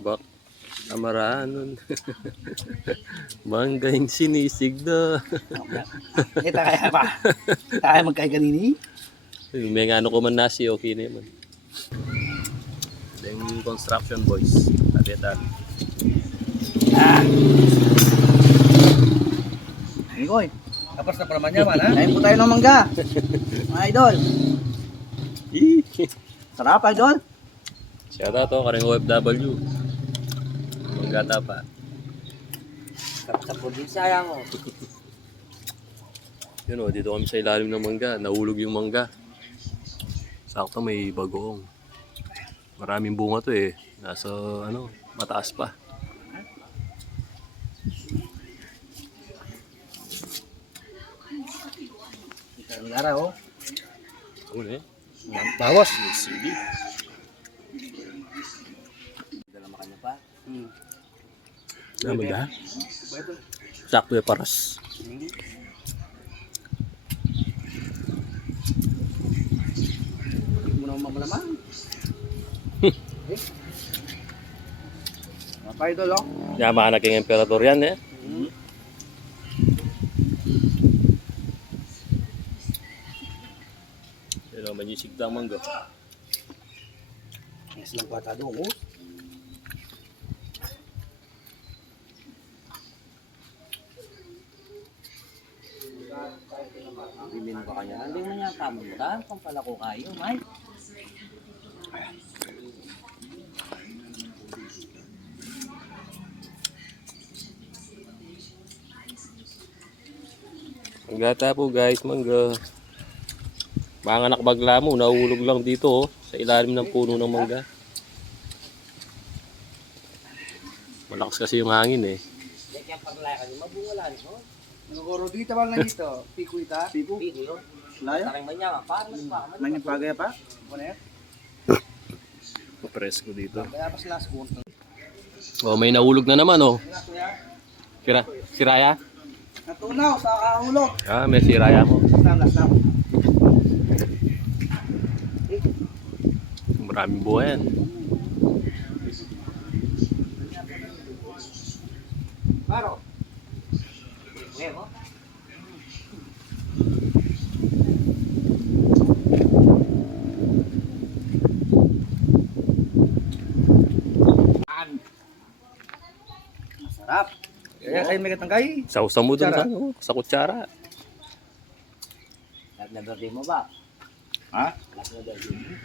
Bak. Amaranon. Mangga yung sinisig na. Kita kaya pa. Kaya magkay kanini. May ano ko man nasi, okay na yun. Yung construction boys. Tabi-tabi. Ikoy. Tapos na pa naman yaman ha. Kain po tayo ng mangga. Mga idol. Sarap idol. Shout out to, karing OFW. Manggata pa. Sarap po din sayang oh. Yun o, dito kami sa ilalim ng mangga. Nahulog yung mangga. Sakto may bagoong. Maraming bunga to eh. Nasa mataas pa. Ang gara oh. Ano eh? Bawas. Sige. Dala makanya pa. Naman da? Sakto yung paras. Muna mamalaman. Apa idol oh. Yaman na king emperador yan eh. Pero manisig daw mangga. Ang silang kwata doon oh. Bimin ba kanya? Hindi mo niya tama mo ka? Kung pala ko kayo, Mike. Manggata po guys, mangga. Mga anak bagla mo, nahulog lang dito oh, sa ilalim ng puno ng mangga. Malakas kasi yung hangin eh. Kaya paglakan yung mabungalan mo. Naguguro dito ba na dito? Piku ita? Piku? Piku yun. Laya? Taring manya, paano mas pa? Nangin pagaya pa? Ano yan? Presko dito. Kaya pa sila sa punto. Oh, may nahulog na naman oh. Siraya? Natunaw sa kahulog. May siraya mo. Nasam. Maraming buhay yan. Maro. Wemo. Masarap. Kaya kayo may katangkay. Sausa mo dun sa kutsara. Lahat na birthday mo ba? Ha? Lahat na birthday mo.